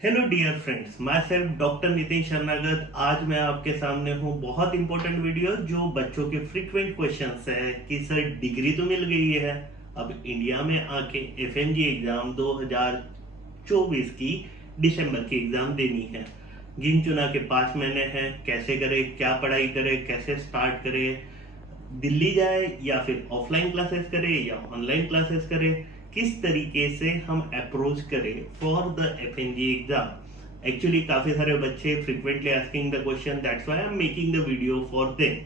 Hello dear friends, myself doctor Nitin Sharanagat. आज मैं आपके सामने हूँ बहुत इंपॉर्टेंट वीडियो जो बच्चों के फ्रीक्वेंट क्वेश्चंस है कि सर डिग्री तो मिल गई है, अब इंडिया में आके एफएमजी एग्जाम 2024 की दिसंबर की एग्जाम देनी है। गिन चुना के 5 महीने हैं, कैसे करे, क्या पढ़ाई करे, कैसे स्टार्ट करे, दिल्ली जाए या फिर ऑफलाइन क्लासेस करे या ऑनलाइन क्लासेस करे, किस तरीके से हम अप्रोच करें for the FNG exam. Actually काफी सारे बच्चे frequently asking the question, that's why I am making the video for them.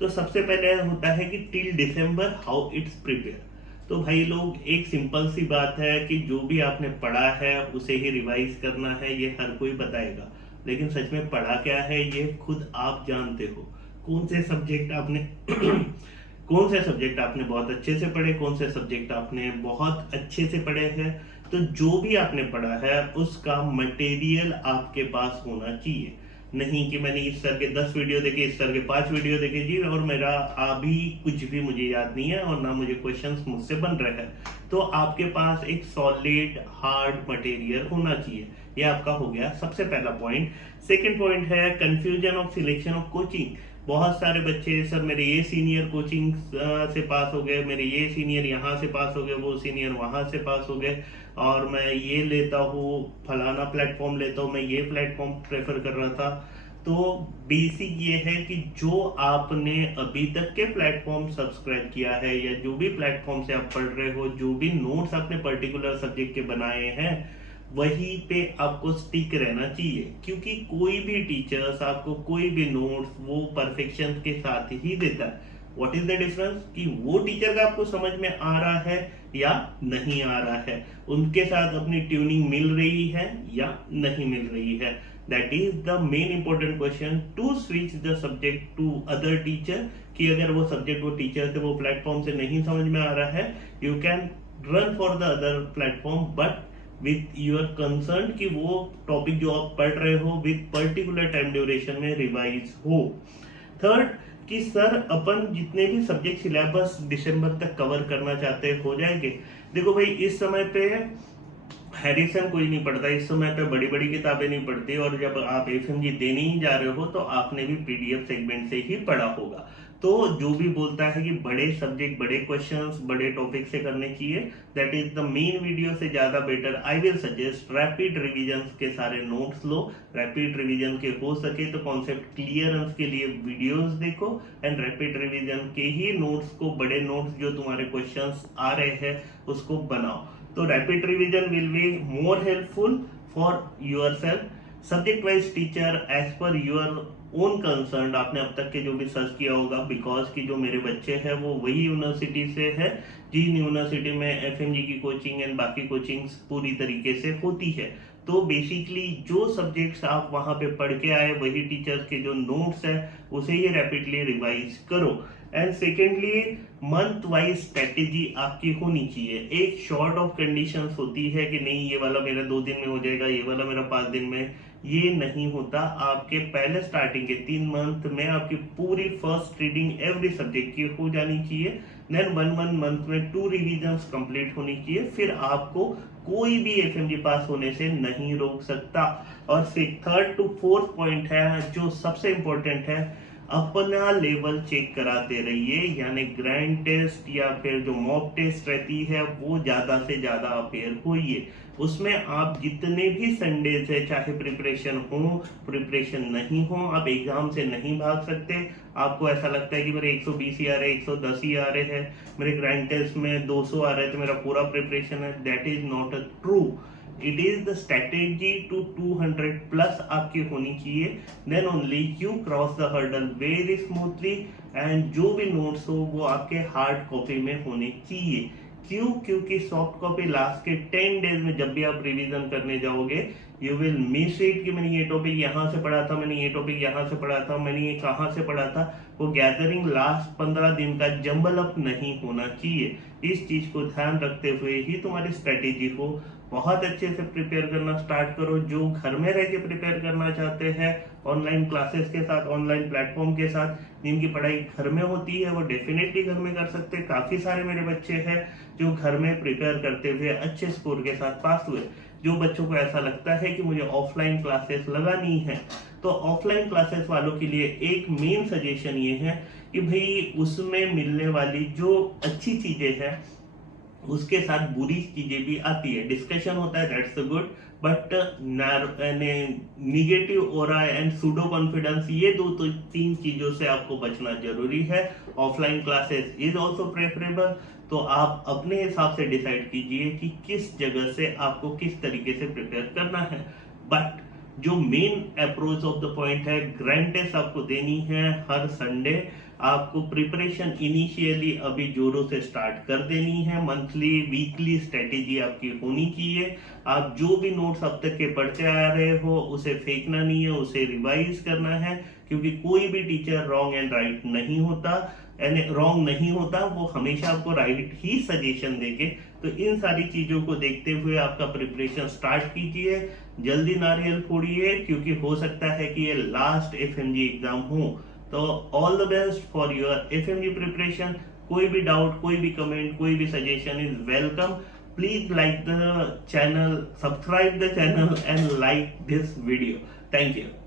तो सबसे पहले होता है कि till December how it's prepare. तो भाई लोग, एक सिंपल सी बात है कि जो भी आपने पढ़ा है उसे ही रिवाइज करना है, ये हर कोई बताएगा। लेकिन सच में पढ़ा क्या है ये खुद आप जानते हो। कौन से सब्जेक्ट आपने कौन से सब्जेक्ट आपने बहुत अच्छे से पढ़े, कौन से सब्जेक्ट आपने बहुत अच्छे से पढ़े हैं। तो जो भी आपने पढ़ा है उसका मटेरियल आपके पास होना चाहिए। नहीं कि मैंने इस सर के 10 वीडियो देखे, इस सर के 5 वीडियो देखे जी, और मेरा अभी कुछ भी मुझे याद नहीं है और ना मुझे क्वेश्चंस मुझसे बन रहे हैं। तो आपके पास एक सॉलिड हार्ड मटेरियल होना चाहिए। ये आपका हो गया सबसे पहला पॉइंट। सेकंड पॉइंट है confusion of selection of coaching. बहुत सारे बच्चे, सर मेरे ये सीनियर कोचिंग से पास हो गए, मेरे ये सीनियर यहाँ से पास हो गए, वो सीनियर वहाँ से पास हो गए, और मैं ये लेता हूँ, फलाना प्लेटफॉर्म लेता हूँ, मैं ये प्लेटफॉर्म प्रेफर कर रहा था। तो बेसिक ये है कि जो आपने अभी तक के प्लेटफॉर्म सब्सक्राइब किया है या जो भी प्लेटफॉर्म से आप पढ़ रहे हो, जो भी नोट्स आपने पर्टिकुलर सब्जेक्ट के बनाए हैं, वहीं पे आपको स्टिक रहना चाहिए। क्योंकि कोई भी टीचर्स आपको कोई भी नोट्स वो परफेक्शन के साथ ही देता है। व्हाट इज द डिफरेंस कि वो टीचर का आपको समझ में आ रहा है या नहीं आ रहा है, उनके साथ अपनी ट्यूनिंग मिल रही है या नहीं मिल रही है। That is the main important question to switch the subject to other teacher. कि अगर वो सब्जेक्ट वो टीचर से वो प्लेटफॉर्म से नहीं समझ में आ रहा है, you can run for the other platform, but with your concern कि वो टॉपिक जो आप पढ़ रहे हो विथ पर्टिकुलर टाइम ड्यूरेशन में रिवाइज हो। थर्ड, कि सर अपन जितने भी सब्जेक्ट सिलेबस दिसंबर तक कवर करना चाहते हैं हो जाएंगे। देखो भाई, इस समय पे हैरिसन कोई नहीं पढ़ता, इस समय पे बड़ी बड़ी किताबें नहीं पढ़ती, और जब आप एफएमजी देने ही जा रहे हो तो आपने भी पीडीएफ सेगमेंट से ही पढ़ा होगा। तो जो भी बोलता है कि बड़े सब्जेक्ट बड़े क्वेश्चंस बड़े टॉपिक से करने चाहिए, that is the main video से ज्यादा better I will suggest rapid revision के सारे नोट्स लो। रैपिड रिवीजन के हो सके तो कॉन्सेप्ट क्लियरेंस के लिए वीडियोस देखो, एंड रैपिड रिवीजन के ही नोट्स को, बड़े नोट्स जो तुम्हारे क्वेश्चंस आ रहे हैं उसको बनाओ। तो rapid revision will be more helpful for yourself. Subject wise teacher as per your own concern, आपने अब तक के जो भी सर्च किया होगा, बिकॉज कि जो मेरे बच्चे हैं वो वही यूनिवर्सिटी से है जिन यूनिवर्सिटी में एफएमजी की कोचिंग एंड बाकी कोचिंग्स पूरी तरीके से होती है। तो बेसिकली जो सब्जेक्ट्स आप वहां पे पढ़ के आए वही टीचर्स के जो नोट्स है उसे ही रैपिडली रिवाइज करो। And secondly, month wise strategy आपकी होनी चाहिए। एक शॉर्ट ऑफ कंडीशंस होती है कि नहीं ये वाला मेरा 2 दिन में हो जाएगा, ये वाला मेरा 5 दिन में, ये नहीं होता। आपके पहले स्टार्टिंग के 3 मंथ में आपकी पूरी फर्स्ट रीडिंग एवरी सब्जेक्ट की हो जानी चाहिए। देन 1 मंथ में 2 रिविजन्स कंप्लीट होनी चाहिए। फिर आपको कोई भी एफएमजी पास होने से नहीं रोक सकता। और थर्ड टू फोर्थ पॉइंट है जो सबसे इंपॉर्टेंट है, अपना लेवल चेक कराते रहिए। यानी ग्रैंड टेस्ट या फिर जो मॉक टेस्ट रहती है वो ज्यादा से ज्यादा अपेयर होइए। उसमें आप जितने भी संडेज है, चाहे प्रिपरेशन हो प्रिपरेशन नहीं हो, आप एग्जाम से नहीं भाग सकते। आपको ऐसा लगता है कि मेरे 120 ही आ रहे, 110 ही आ रहे हैं, मेरे ग्रैंड टेस्ट में 200 आ रहे हैं तो मेरा पूरा प्रिपरेशन है, that is not a true. It is the strategy to 200 plus आपकी होनी चाहिए। Then only you cross the hurdle very smoothly. And जो भी नोट्स हो वो आपके हार्ड कॉपी में होने चाहिए। क्यों? क्योंकि सॉफ्ट कॉपी लास्ट के 10 डेज में जब भी आप रिवीजन करने जाओगे, यू विल मिस इट कि मैंने ये टॉपिक यहाँ से पढ़ा था, मैंने ये टॉपिक यहाँ से पढ़ा था, मैंने ये कहाँ से पढ़ा था। वो गैदरिंग लास्ट 15 दिन का जंबल अप नहीं होना चाहिए। इस चीज को ध्यान रखते हुए ही तुम्हारी स्ट्रेटेजी को बहुत अच्छे से प्रिपेयर करना स्टार्ट करो। जो घर में रह के प्रिपेयर करना चाहते हैं ऑनलाइन क्लासेस के साथ, ऑनलाइन प्लेटफॉर्म के साथ, जिनकी पढ़ाई घर में होती है वो डेफिनेटली घर में कर सकते हैं। काफी सारे मेरे बच्चे हैं जो घर में प्रिपेयर करते हुए अच्छे स्कोर के साथ पास हुए। जो बच्चों को ऐसा लगता है कि मुझे ऑफलाइन क्लासेस लगानी है, तो ऑफलाइन क्लासेस वालों के लिए एक मेन सजेशन ये है कि भाई उसमें मिलने वाली जो अच्छी चीजें हैं उसके साथ बुरी चीजें भी आती है, डिस्कशन होता है, that's good, but negative aura and pseudo confidence, ये दो तो तीन चीजों से आपको बचना जरूरी है। Offline classes is also preferable, तो आप अपने हिसाब से डिसाइड कीजिए कि किस जगह से आपको किस तरीके से प्रिपेयर करना है। बट जो main approach of the point है, ग्रैंड टेस्ट आपको देनी है हर संडे। आपको प्रिपरेशन इनिशियली अभी जोरों से स्टार्ट कर देनी है, मंथली वीकली स्ट्रेटेजी आपकी होनी चाहिए। आप जो भी नोट्स अब तक के पढ़ते आ रहे हो उसे फेंकना नहीं है, उसे रिवाइज करना है, क्योंकि कोई भी टीचर रॉन्ग एंड राइट नहीं होता, रॉन्ग नहीं होता, वो हमेशा आपको राइट ही सजेशन देंगे। तो इन सारी चीजों को देखते हुए आपका प्रिपरेशन स्टार्ट कीजिए, जल्दी नारियल फोड़िए, क्योंकि हो सकता है कि ये लास्ट एफएमजी एग्जाम हो। तो all the best for your FMG preparation. कोई भी डाउट, कोई भी कमेंट, कोई भी suggestion is welcome. Please like the channel, subscribe the channel and like this video. Thank you.